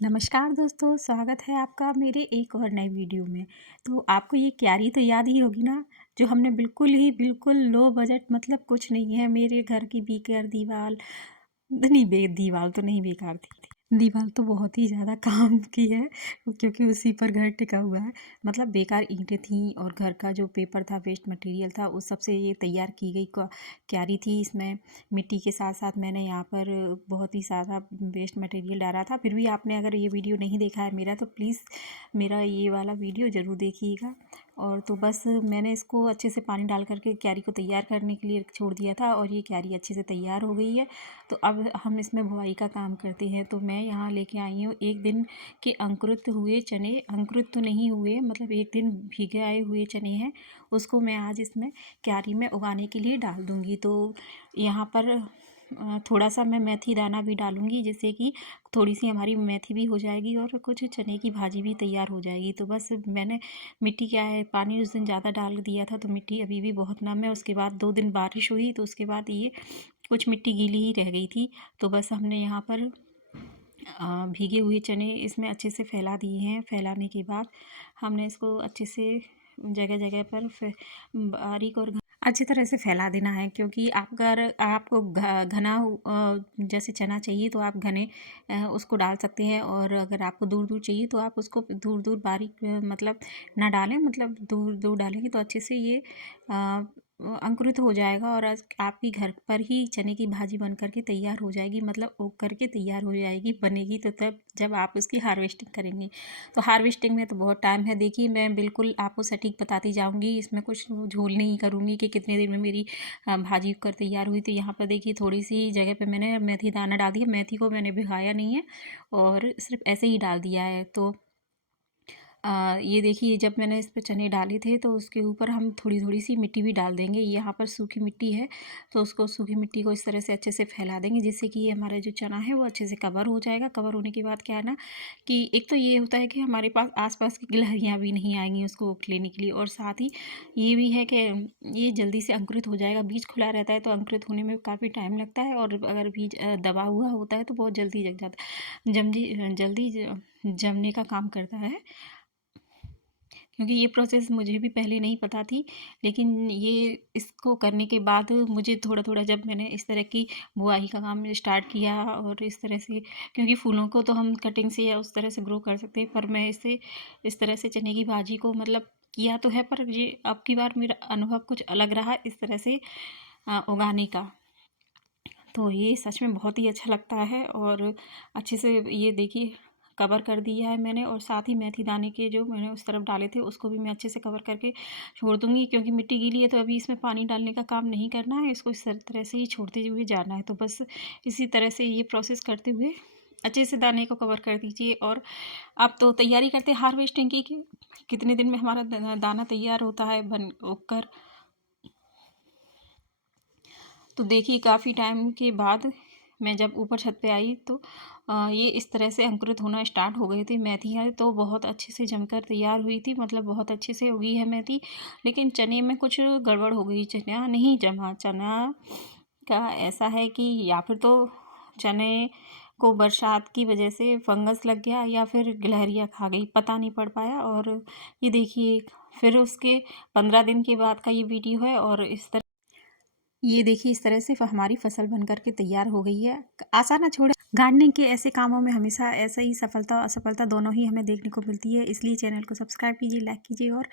नमस्कार दोस्तों, स्वागत है आपका मेरे एक और नए वीडियो में। तो आपको ये क्यारी तो याद ही होगी ना, जो हमने बिल्कुल लो बजट, मतलब कुछ नहीं है, मेरे घर की बेकार दीवार नहीं, दीवार तो नहीं बेकार थी। दीवार तो बहुत ही ज़्यादा काम की है, क्योंकि उसी पर घर टिका हुआ है। मतलब बेकार ईंटें थीं और घर का जो पेपर था, वेस्ट मटेरियल था, उस सब से ये तैयार की गई क्यारी थी। इसमें मिट्टी के साथ साथ मैंने यहाँ पर बहुत ही सारा वेस्ट मटेरियल डाला था। फिर भी आपने अगर ये वीडियो नहीं देखा है मेरा, तो प्लीज़ मेरा ये वाला वीडियो ज़रूर देखिएगा। और तो बस मैंने इसको अच्छे से पानी डाल करके क्यारी को तैयार करने के लिए छोड़ दिया था, और ये क्यारी अच्छे से तैयार हो गई है। तो अब हम इसमें बुआई का काम करते हैं। तो मैं यहाँ लेके आई हूँ एक दिन के अंकुरित हुए चने, अंकुरित तो नहीं हुए, मतलब एक दिन भीगे आए हुए चने हैं, उसको मैं आज इसमें क्यारी में उगाने के लिए डाल दूँगी। तो यहाँ पर थोड़ा सा मैं मेथी दाना भी डालूँगी, जिससे कि थोड़ी सी हमारी मेथी भी हो जाएगी और कुछ चने की भाजी भी तैयार हो जाएगी। तो बस मैंने मिट्टी, क्या है, पानी उस दिन ज़्यादा डाल दिया था, तो मिट्टी अभी भी बहुत नम है। उसके बाद 2 दिन बारिश हुई, तो उसके बाद ये कुछ मिट्टी गीली ही रह गई थी। तो बस हमने यहाँ पर भीगे हुए चने इसमें अच्छे से फैला दिए हैं। फैलाने के बाद हमने इसको अच्छे से जगह जगह पर बारीक और अच्छी तरह से फैला देना है, क्योंकि आप अगर आपको घना जैसे चना चाहिए तो आप घने उसको डाल सकते हैं, और अगर आपको दूर दूर चाहिए तो आप उसको दूर दूर बारीक मतलब ना डालें, मतलब दूर दूर डालेंगे तो अच्छे से ये अंकुरित हो जाएगा, और आपकी घर पर ही चने की भाजी बन करके तैयार हो जाएगी, मतलब उग करके तैयार हो जाएगी, बनेगी तो तब जब आप उसकी हार्वेस्टिंग करेंगे। तो हार्वेस्टिंग में तो बहुत टाइम है। देखिए, मैं बिल्कुल आपको सटीक बताती जाऊंगी, इसमें कुछ झोल नहीं करूंगी कि कितने देर में मेरी भाजी कर तैयार हुई। तो यहाँ पर देखिए, थोड़ी सी जगह पे मैंने मेथी दाना डाल दिया। मेथी को मैंने भिगाया नहीं है और सिर्फ ऐसे ही डाल दिया है। तो ये देखिए, जब मैंने इस पे चने डाले थे तो उसके ऊपर हम थोड़ी थोड़ी सी मिट्टी भी डाल देंगे। यहाँ पर सूखी मिट्टी है, तो उसको सूखी मिट्टी को इस तरह से अच्छे से फैला देंगे, जिससे कि ये हमारा जो चना है वो अच्छे से कवर हो जाएगा। कवर होने के बाद क्या है ना, कि एक तो ये होता है कि हमारे पास आसपास की गिलहरियाँ भी नहीं आएंगी उसको लेने के लिए, और साथ ही ये भी है कि ये जल्दी से अंकुरित हो जाएगा। बीज खुला रहता है तो अंकुरित होने में काफ़ी टाइम लगता है, और अगर बीज दबा हुआ होता है तो बहुत जल्दी जग जाता है, जल्दी जमने का काम करता है। क्योंकि ये प्रोसेस मुझे भी पहले नहीं पता थी, लेकिन ये इसको करने के बाद मुझे थोड़ा थोड़ा, जब मैंने इस तरह की बुआई का काम स्टार्ट किया, और इस तरह से, क्योंकि फूलों को तो हम कटिंग से या उस तरह से ग्रो कर सकते हैं, पर मैं इसे इस तरह से चने की भाजी को मतलब किया तो है, पर ये अब की बार मेरा अनुभव कुछ अलग रहा इस तरह से उगाने का। तो ये सच में बहुत ही अच्छा लगता है, और अच्छे से ये देखिए कवर कर दिया है मैंने, और साथ ही मेथी दाने के जो मैंने उस तरफ डाले थे उसको भी मैं अच्छे से कवर करके छोड़ दूँगी, क्योंकि मिट्टी गीली है तो अभी इसमें पानी डालने का काम नहीं करना है, इसको इस तरह से ही छोड़ते हुए जाना है। तो बस इसी तरह से ये प्रोसेस करते हुए अच्छे से दाने को कवर कर दीजिए। और अब तो तैयारी करते हैं हार्वेस्टिंग की, कि कितने दिन में हमारा दाना तैयार होता है बन उग कर। तो देखिए, काफ़ी टाइम के बाद मैं जब ऊपर छत पे आई तो ये इस तरह से अंकुरित होना स्टार्ट हो गए थे। मेथी है तो बहुत अच्छे से जमकर तैयार हुई थी, मतलब बहुत अच्छे से उगी है मेथी। लेकिन चने में कुछ गड़बड़ हो गई, चना नहीं जमा। चना का ऐसा है कि या फिर तो चने को बरसात की वजह से फंगस लग गया, या फिर गिलहरियाँ खा गई, पता नहीं पड़ पाया। और ये देखिए, फिर उसके 15 दिन के बाद का ये वीडियो है, और इस तरह ये देखिए इस तरह से हमारी फसल बन करके तैयार हो गई है। आशा ना छोड़े, गार्डनिंग के ऐसे कामों में हमेशा ऐसा ही सफलता और असफलता दोनों ही हमें देखने को मिलती है। इसलिए चैनल को सब्सक्राइब कीजिए, लाइक कीजिए, और